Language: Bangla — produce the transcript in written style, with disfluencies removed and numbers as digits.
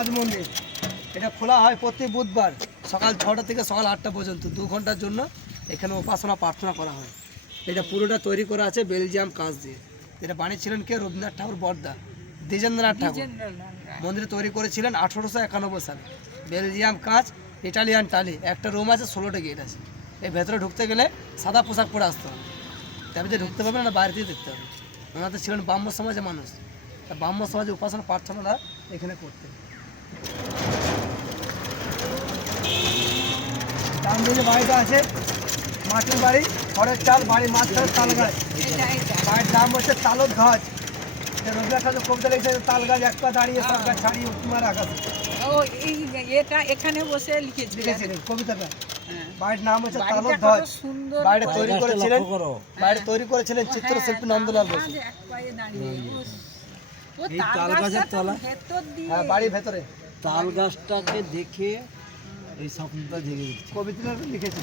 কাজ মন্দির। এটা খোলা হয় প্রতি বুধবার সকাল 6টা থেকে সকাল 8টা পর্যন্ত 2 ঘন্টার জন্য এখানে উপাসনা প্রার্থনা করা হয়। এটা পুরোটা তৈরি করা আছে বেলজিয়াম কাঁচ দিয়ে। এটা বানিয়েছিলেন কে? রবীন্দ্রনাথ ঠাকুর বর্দা, দ্বিজেন্দ্রনাথ ঠাকুর। মন্দির তৈরি করেছিলেন 1891 সালে। বেলজিয়াম কাঁচ, ইটালিয়ান টালি, একটা রুম আছে, 16টা গেট আছে। এই ভেতরে ঢুকতে গেলে সাদা পোশাক পরে আসতে হবে, তবে যে ঢুকতে পারবে না, বাইরে দিয়ে দেখতে হবে। ওনাদের ছিলেন ব্রাহ্ম সমাজের মানুষ, তা ব্রাহ্ম সমাজের উপাসনা প্রার্থনাটা এখানে করতেন। ডান দিকে বাড়িটা আছে মাটির বাড়ি, খড়ের চাল, বাড়ি মাঝখানে তাল গাছ। বাড়ির নাম হচ্ছে তালদ গাছ। রবীন্দ্রনাথ ঠাকুর কবিতা লিখেছে, তাল গাছ এক পা দাঁড়িয়ে সব গাছ ছাড়িয়ে উত্তমার আকাশে। এটা এখানে বসে লিখেছিলেন কবিতাটা। বাড়ির নাম হচ্ছে তালদ গাছ। বাড়িটা তৈরি করেছিলেন চিত্রশিল্পী নন্দলাল বসু। এই তাল গাছের তলা, হ্যাঁ বাড়ির ভেতরে তাল গাছটাকে দেখে এই স্বপ্নটা জেগে উঠছে। কবিতাটা লিখেছে।